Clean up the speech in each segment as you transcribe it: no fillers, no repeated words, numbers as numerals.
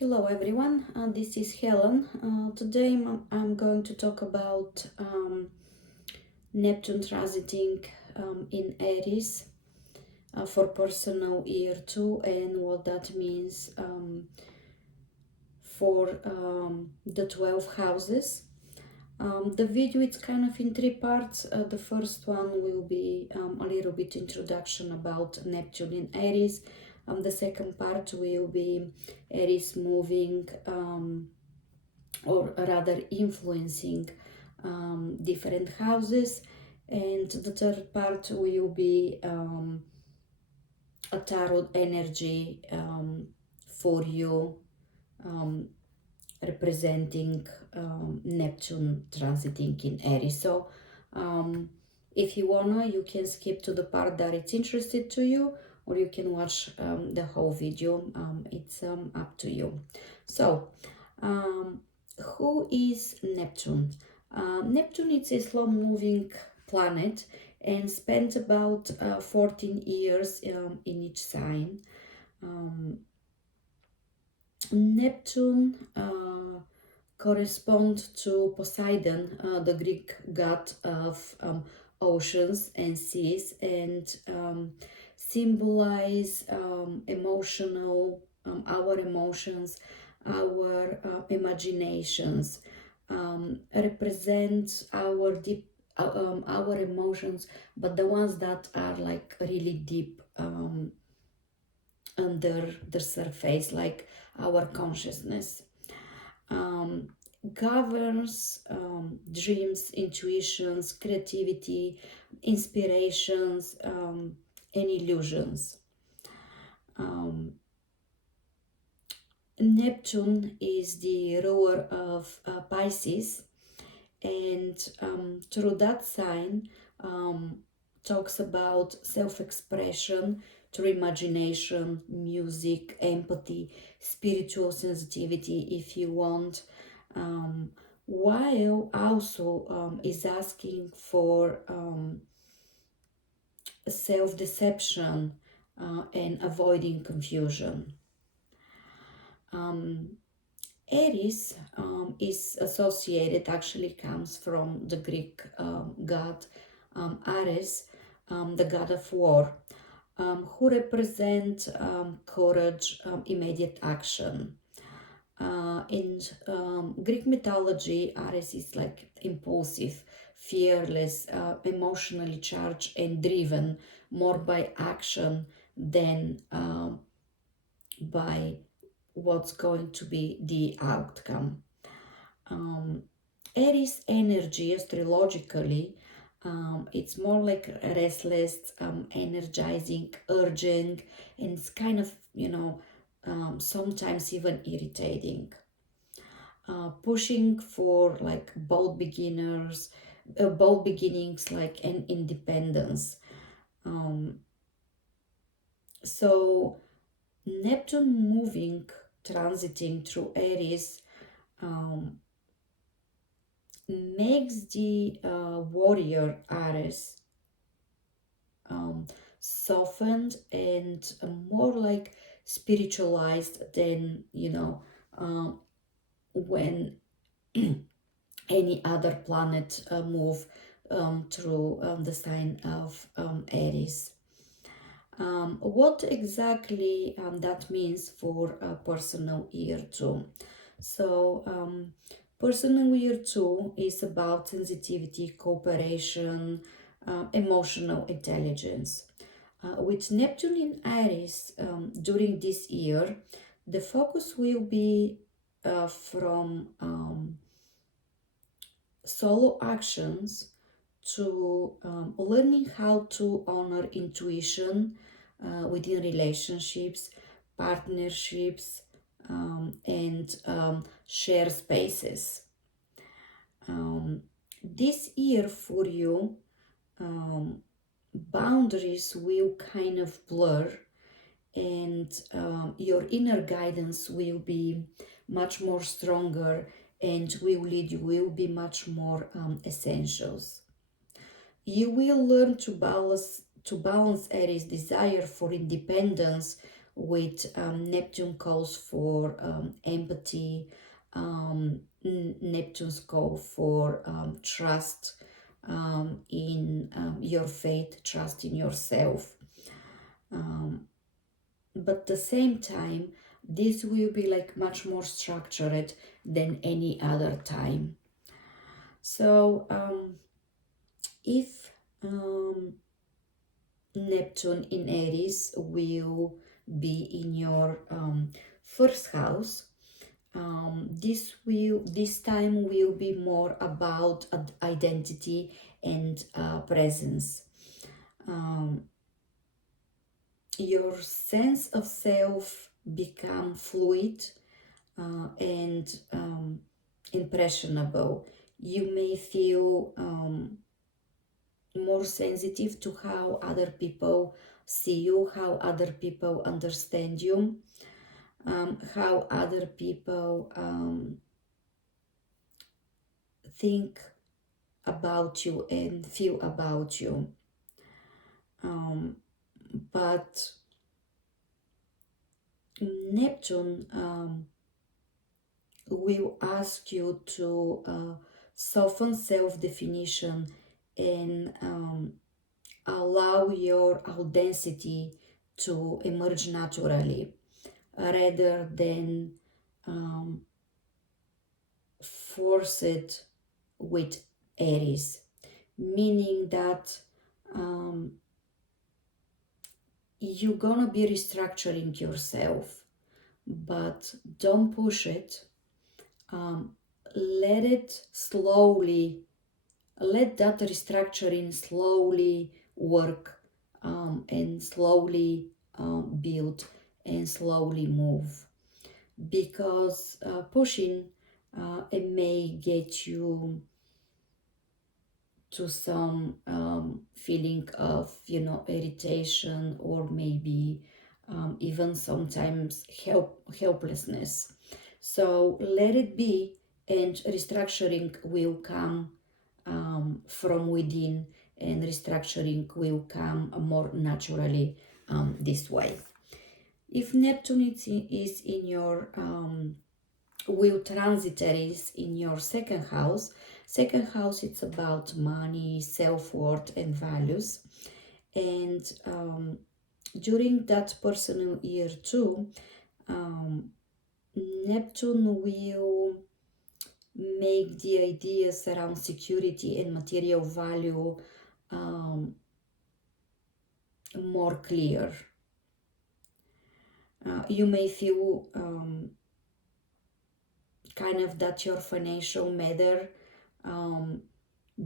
Hello everyone, this is Helen. Today I'm going to talk about Neptune transiting in Aries for personal year 2 and what that means for the 12 houses. The video is kind of in three parts. The first one will be a little bit introduction about Neptune in Aries. The second part will be Aries moving or rather influencing different houses, and the third part will be a tarot energy for you, representing Neptune transiting in Aries. So if you wanna, you can skip to the part that it's interested to you, or you can watch the whole video. It's up to you. So who is Neptune? Neptune is a slow-moving planet and spent about 14 years in each sign. Neptune corresponds to Poseidon, the Greek god of oceans and seas, and symbolize emotional, our emotions, our imaginations, represent our deep, our emotions, but the ones that are like really deep under the surface, like our consciousness. Governs dreams, intuitions, creativity, inspirations, and illusions. Neptune is the ruler of Pisces, and through that sign talks about self-expression through imagination, music, empathy, spiritual sensitivity, if you want, while also is asking for self-deception and avoiding confusion. Aries is associated, actually comes from the Greek god Ares, the god of war, who represent courage, immediate action. In Greek mythology, Ares is like impulsive, fearless, emotionally charged and driven more by action than by what's going to be the outcome. Aries energy, astrologically, it's more like restless, energizing, urging, and it's kind of, sometimes even irritating. Pushing for like bold beginnings, like an independence. So Neptune moving, transiting through Aries, makes the warrior Aries softened and more like spiritualized than, when any other planet move through the sign of Aries. What exactly that means for personal year 2? So personal year 2 is about sensitivity, cooperation, emotional intelligence. With Neptune in Aries during this year, the focus will be from solo actions to learning how to honor intuition within relationships, partnerships, and share spaces. This year for you, boundaries will kind of blur, and your inner guidance will be much more stronger and will be much more essentials. You will learn to balance Aries' desire for independence with Neptune calls for empathy. Neptune's call for trust in your faith, trust in yourself. But at the same time, this will be like much more structured than any other time. So if Neptune in Aries will be in your first house, this time will be more about identity and presence. Your sense of self become fluid and impressionable. You may feel more sensitive to how other people see you, how other people understand you, how other people think about you and feel about you. But Neptune will ask you to soften self-definition and allow your authenticity to emerge naturally rather than force it with Aries, meaning that you're gonna be restructuring yourself, but don't push it. Let it slowly, let that restructuring slowly work and slowly build and slowly move, because pushing it may get you to some feeling of irritation, or maybe even sometimes helplessness. So let it be, and restructuring will come from within, and restructuring will come more naturally this way. If Neptune is in your will transitaries in your second house. Second house, it's about money, self-worth and values. And during that personal year too, Neptune will make the ideas around security and material value more clear. You may feel kind of that your financial matter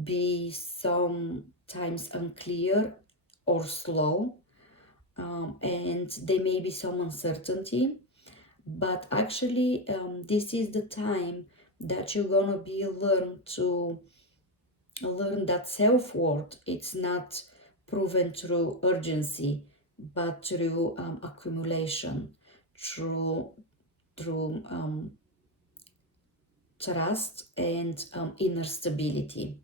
be sometimes unclear or slow, and there may be some uncertainty, but actually this is the time that you're gonna be learn that self-worth, it's not proven through urgency but through accumulation, through trust and inner stability.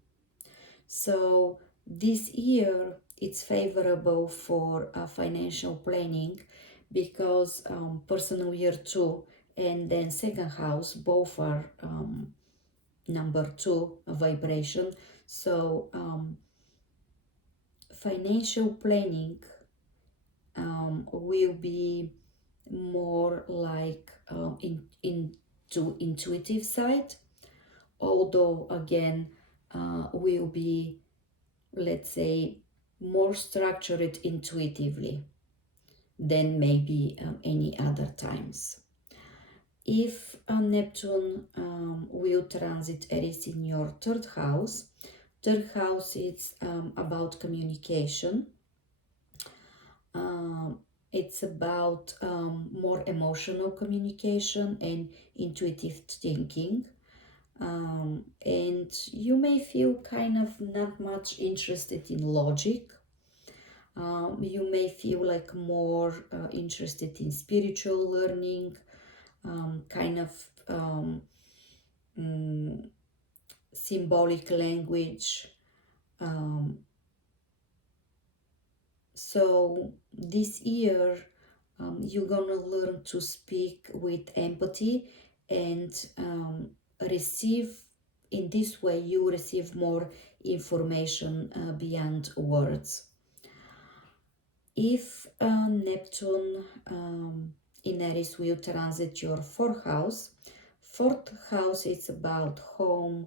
So this year it's favorable for financial planning, because personal year 2 and then second house both are number 2 vibration. So financial planning will be more like into intuitive side, although again will be, let's say, more structured intuitively than maybe any other times. If Neptune will transit Aries in your third house is about communication. It's about more emotional communication and intuitive thinking. And you may feel kind of not much interested in logic. You may feel like more interested in spiritual learning, kind of symbolic language. So this year You're gonna learn to speak with empathy and receive. In this way, you receive more information beyond words. If Neptune in Aries will transit your fourth house is about home,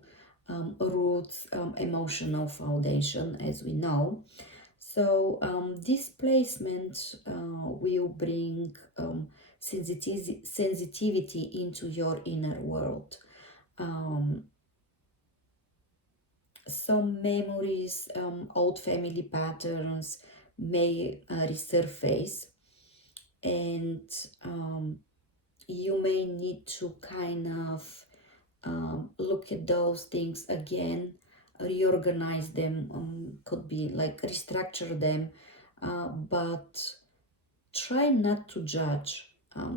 roots, emotional foundation, as we know. So this placement will bring sensitivity into your inner world. Um, some memories, old family patterns may resurface, and you may need to kind of look at those things again, reorganize them, could be like restructure them, but try not to judge.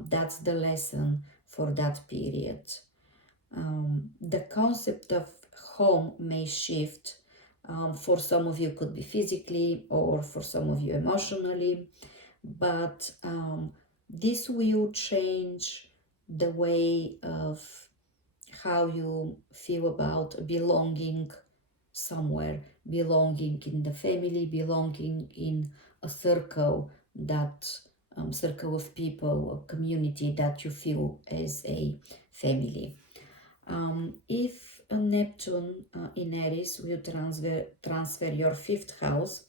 That's the lesson for that period. The concept of home may shift. For some of you, could be physically, or for some of you, emotionally, but this will change the way of how you feel about belonging somewhere, belonging in the family, belonging in a circle, that circle of people, a community that you feel as a family. If a Neptune in Aries will transfer your fifth house.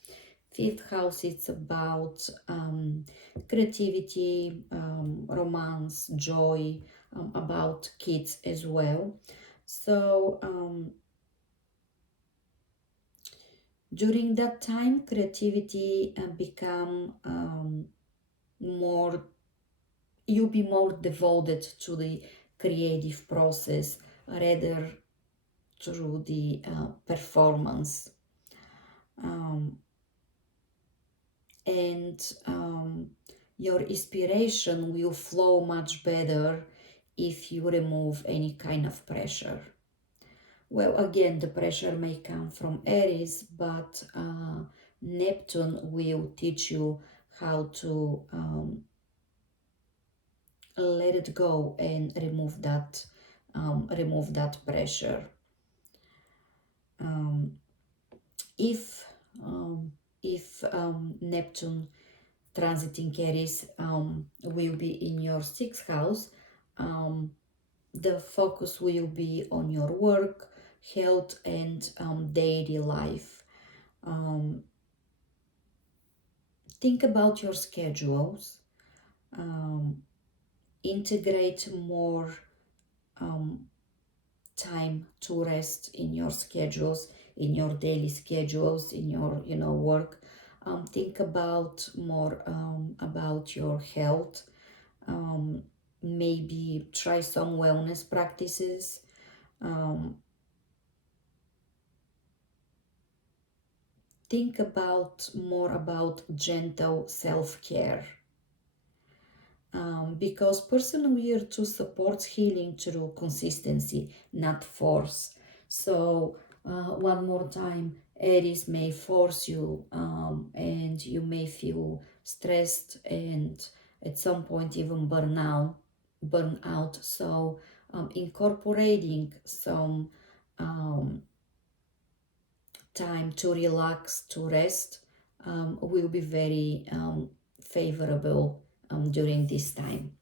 Fifth house, it's about creativity, romance, joy, about kids as well. So during that time, creativity become more, you'll be more devoted to the creative process rather through the performance. Um, and your inspiration will flow much better if you remove any kind of pressure. Well, again, the pressure may come from Aries, but Neptune will teach you how to let it go and remove that pressure. Um, if um, if Neptune transiting Aries will be in your sixth house, the focus will be on your work, health, and daily life. Um, think about your schedules, um, integrate more um, time to rest in your schedules, in your daily schedules, in your work. Think about more about your health. um, Maybe try some wellness practices. um, think about more about gentle self-care, because personal year 2 supports healing through consistency, not force. So one more time, Aries may force you, and you may feel stressed and at some point even burn out. So incorporating some time to relax, to rest, will be very favorable during this time.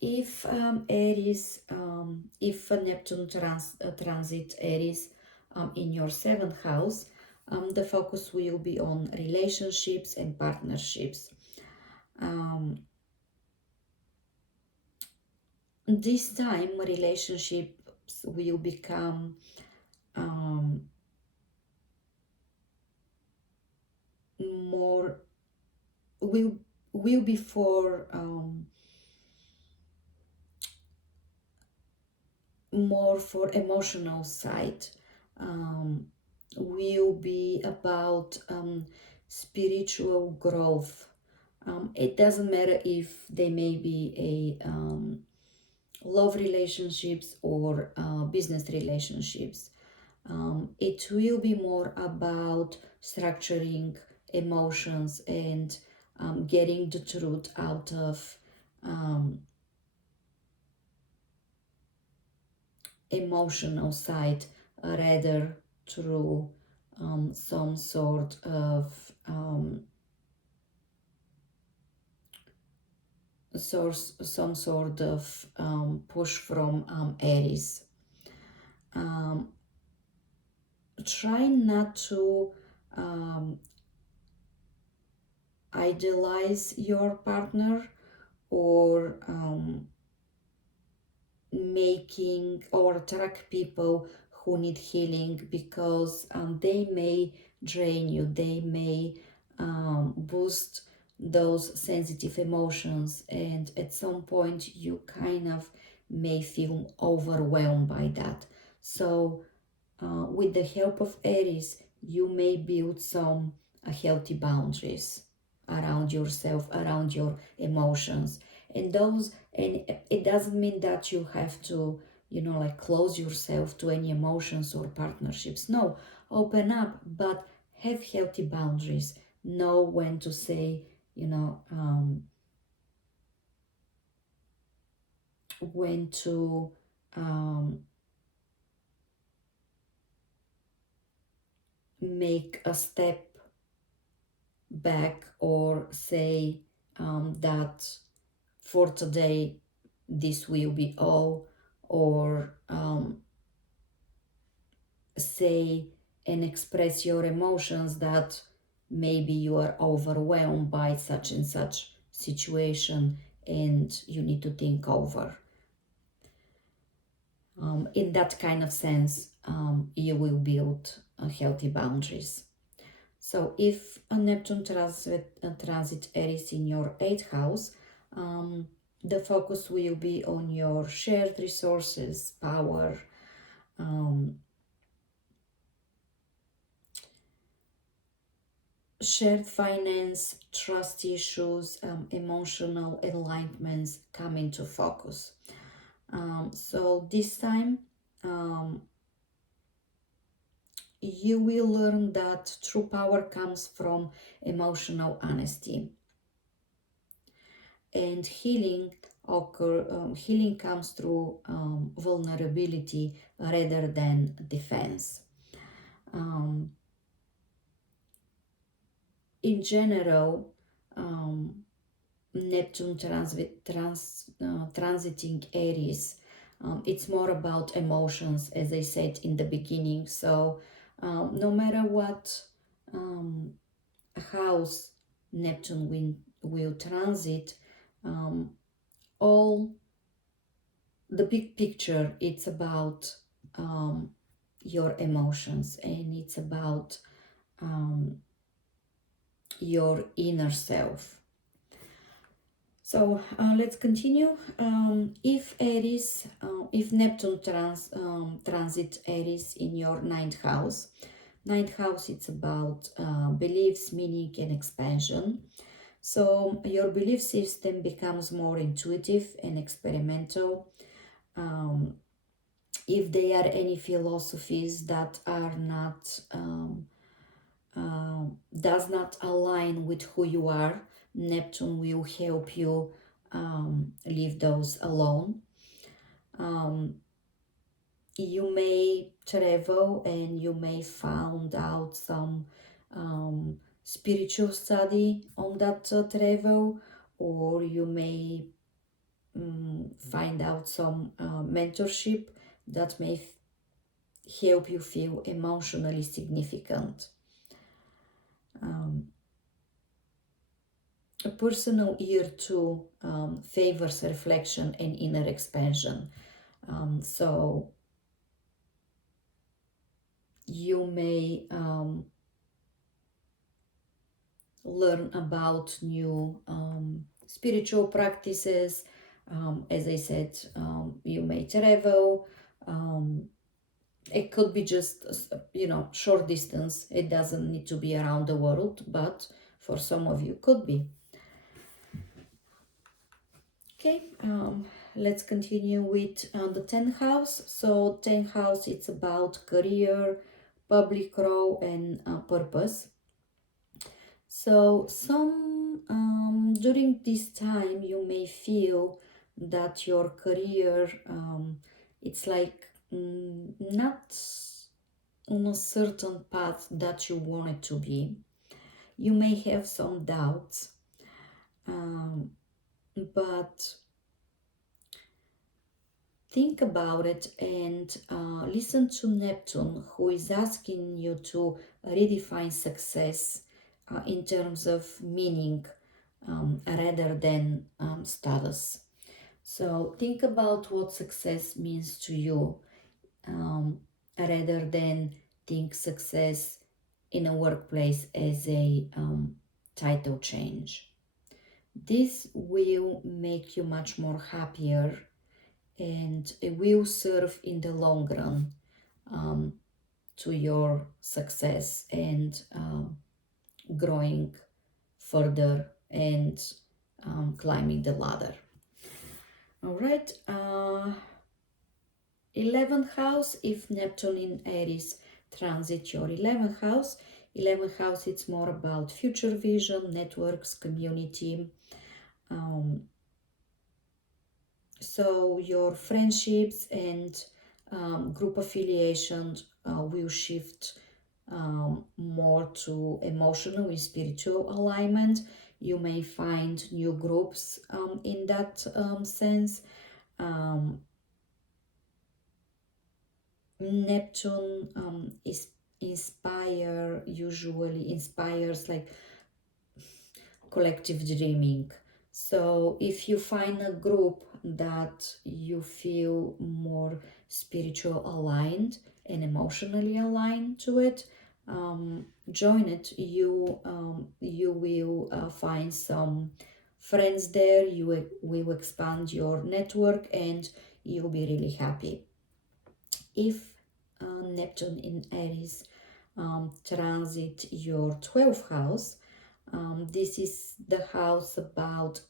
If if Neptune transit Aries in your seventh house, the focus will be on relationships and partnerships. Um, this time, relationships will become um, more will be for more for emotional side, um, will be about spiritual growth. It doesn't matter if they may be a love relationships or business relationships. It will be more about structuring emotions and getting the truth out of emotional side, rather through some sort of some sort of push from Aries. Um, Try not to um, idealize your partner, or making or attract people who need healing, because they may drain you, they may boost those sensitive emotions, and at some point you kind of may feel overwhelmed by that. So with the help of Aries, you may build some healthy boundaries around yourself, around your emotions. And it doesn't mean that you have to, like close yourself to any emotions or partnerships. No, open up, but have healthy boundaries. Know when to say, when to um, make a step back, or say that for today this will be all, or say and express your emotions that maybe you are overwhelmed by such and such situation and you need to think over. In that kind of sense, you will build healthy boundaries. So if a Neptune transit Aries in your 8th house, the focus will be on your shared resources, power, um, shared finance, trust issues, emotional alignments come into focus. So this time, um, you will learn that true power comes from emotional honesty, and healing comes through vulnerability rather than defense. Um, in general, Neptune transiting Aries, it's more about emotions, as I said in the beginning. So no matter what um, house Neptune will transit, um, all the big picture, it's about um, your emotions, and it's about um, your inner self. So let's continue. If Neptune transit Aries in your ninth house, it's about beliefs, meaning, and expansion. So your belief system becomes more intuitive and experimental. Um, if there are any philosophies that are not does not align with who you are, Neptune will help you leave those alone. You may travel, and you may find out some spiritual study on that travel, or you may find out some mentorship that may help you feel emotionally significant. A personal year too favors reflection and inner expansion. So you may learn about new spiritual practices. As I said, you may travel. It could be just, short distance. It doesn't need to be around the world, but for some of you, could be. Okay, let's continue with the 10th house. So 10th house, it's about career, public role, and purpose. So some during this time you may feel that your career, it's like not on a certain path that you want it to be. You may have some doubts, but think about it and listen to Neptune, who is asking you to redefine success in terms of meaning rather than status. So think about what success means to you rather than think success in a workplace as a title change. This will make you much more happier and it will serve in the long run to your success and growing further and climbing the ladder. All right. 11th house, if Neptune in Aries transit your 11th house. 11th house, it's more about future vision, networks, community. So your friendships and group affiliations will shift more to emotional and spiritual alignment. You may find new groups in that sense. Neptune is usually inspires like collective dreaming. So if you find a group that you feel more spiritual aligned and emotionally aligned to it, join it. You will find some friends there. You will expand your network and you'll be really happy. If Neptune in Aries transit your 12th house, this is the house about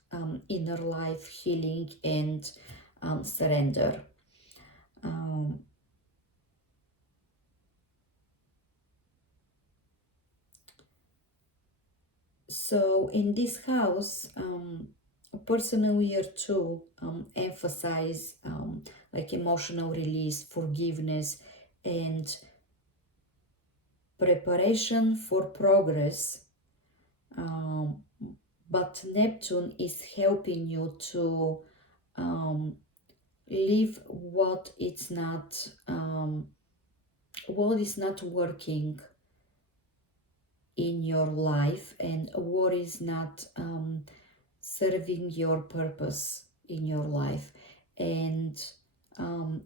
inner life healing and surrender. So in this house, personal year 2 emphasize like emotional release, forgiveness, and preparation for progress. But Neptune is helping you to leave what is not working in your life and what is not serving your purpose in your life. And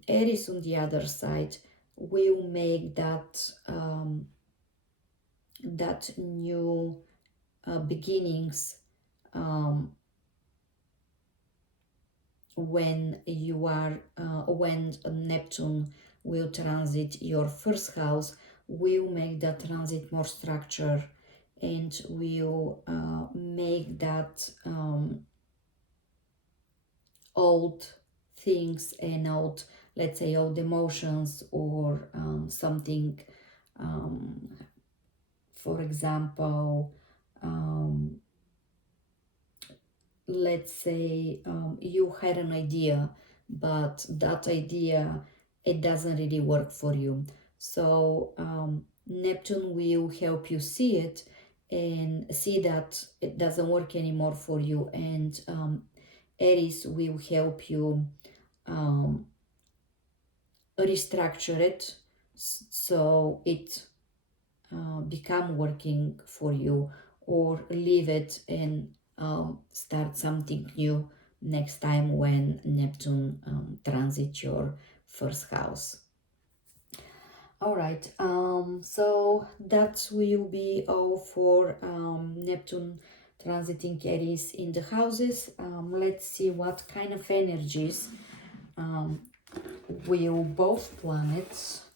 Aries on the other side will make that new beginnings when Neptune will transit your first house, will make that transit more structured and will make that old things and old, let's say, old emotions or something, for example, let's say you had an idea, but that idea, it doesn't really work for you. So Neptune will help you see it and see that it doesn't work anymore for you, and Aries will help you restructure it so it become working for you, or leave it and start something new next time when Neptune transit your first house. All right, so that will be all for Neptune transiting Aries in the houses. Let's see what kind of energies will both planets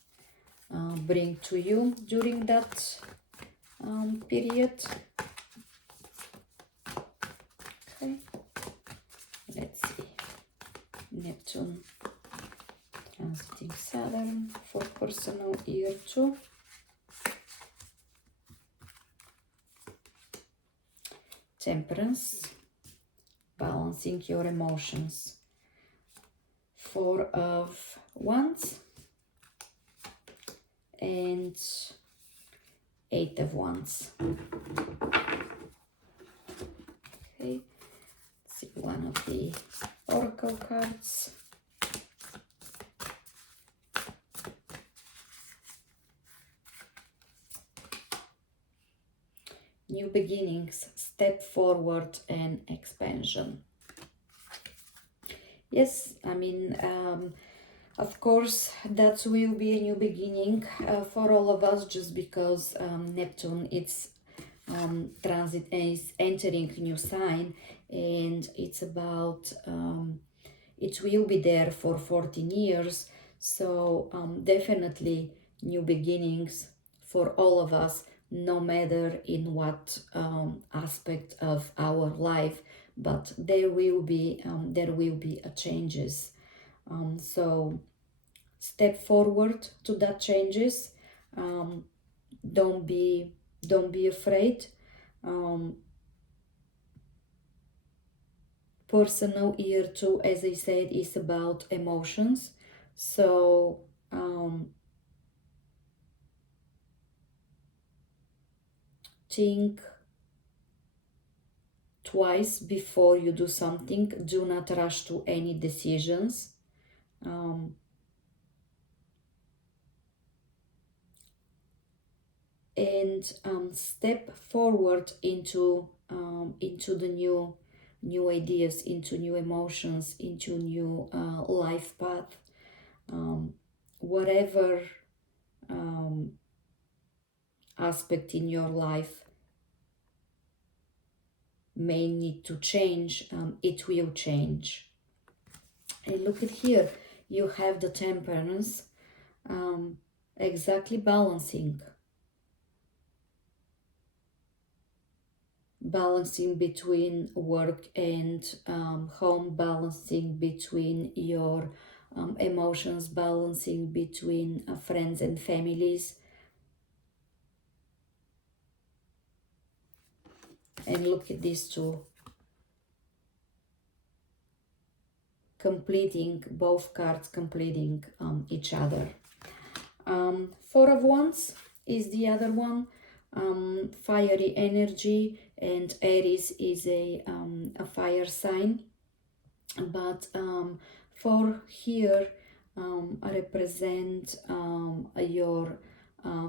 bring to you during that period. Okay, let's see. Neptune transiting Saturn for personal year 2. Temperance, balancing your emotions. Four of Wands and Eight of Wands. Okay, let's see one of the oracle cards. New beginnings, step forward and expansion. Yes, I mean, of course, that will be a new beginning for all of us, just because Neptune transit is entering new sign, and it's about it will be there for 14 years. So definitely new beginnings for all of us, no matter in what aspect of our life, but there will be a changes. So step forward to that changes. Um, don't be afraid. Um, Personal year 2, as I said, is about emotions. So think twice before you do something. Do not rush to any decisions. Um, and step forward into the new ideas, into new emotions, into new life path. Whatever aspect in your life may need to change, it will change. And look at here, you have the Temperance, exactly balancing between work and home, balancing between your emotions, balancing between friends and families. And look at these two, completing, both cards completing each other. Four of Wands is the other one, fiery energy, and Aries is a fire sign. But for here, represent your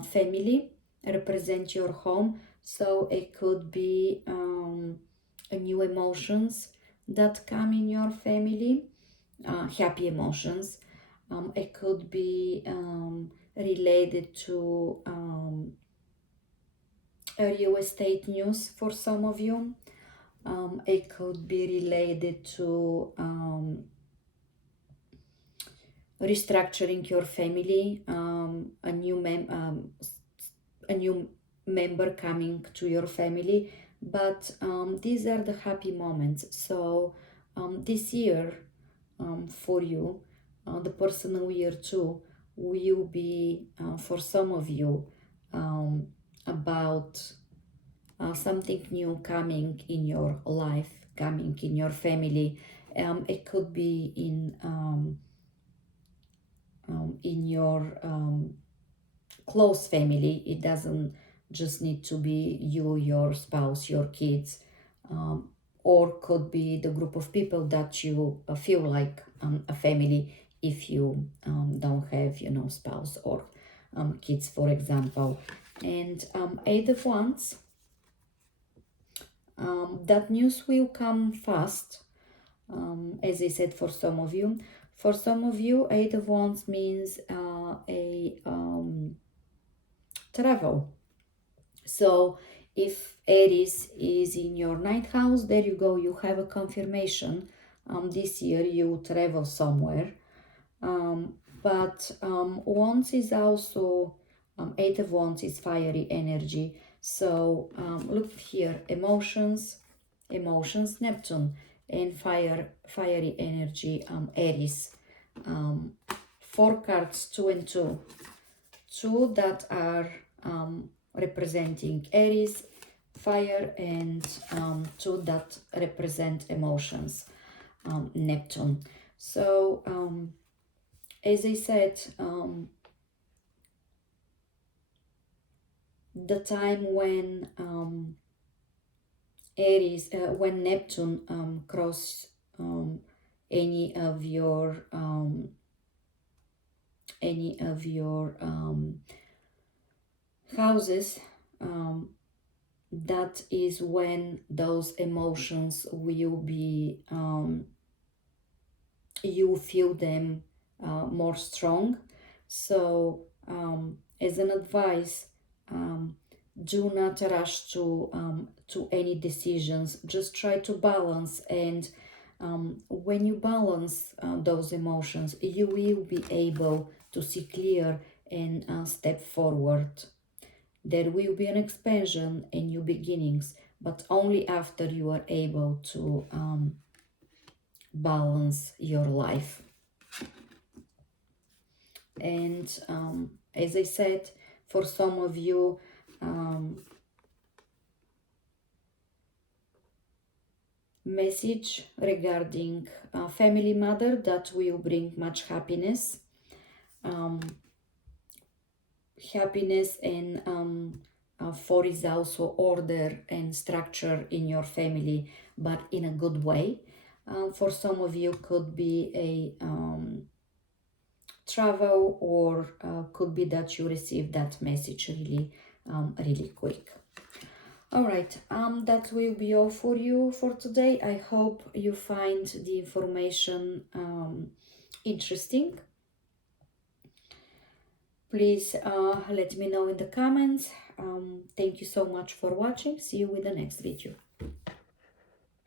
family, represent your home. So it could be a new emotions that come in your family, happy emotions. It could be related to real estate news for some of you. It could be related to restructuring your family, a new member coming to your family. But these are the happy moments. So this year, for you, the personal year 2 will be for some of you about something new coming in your life, coming in your family. It could be in your close family. It doesn't just need to be you, your spouse, your kids, or could be the group of people that you feel like a family, if you don't have, spouse or kids, for example. And Eight of Wands, that news will come fast, as I said, for some of you. For some of you, Eight of Wands means a travel. So if Aries is in your ninth house, there you go, you have a confirmation. This year you travel somewhere. But Wands is also, Eight of Wands is fiery energy. So look here, emotions, Neptune, and fiery energy, Aries. Four cards, 2 and 2 that are representing Aries, fire, and 2 that represent emotions, Neptune. So as I said, the time when when Neptune cross any of your houses, that is when those emotions will be you feel them more strong. So as an advice, um, do not rush to any decisions. Just try to balance, and when you balance those emotions, you will be able to see clear and step forward. There will be an expansion and new beginnings, but only after you are able to balance your life. And as I said, for some of you, message regarding family matter that will bring much happiness, um, and 4 is also order and structure in your family, but in a good way. For some of you, could be a travel, or could be that you receive that message really quick. All right, that will be all for you for today. I hope you find the information interesting. Please let me know in the comments. Thank you so much for watching. See you with the next video.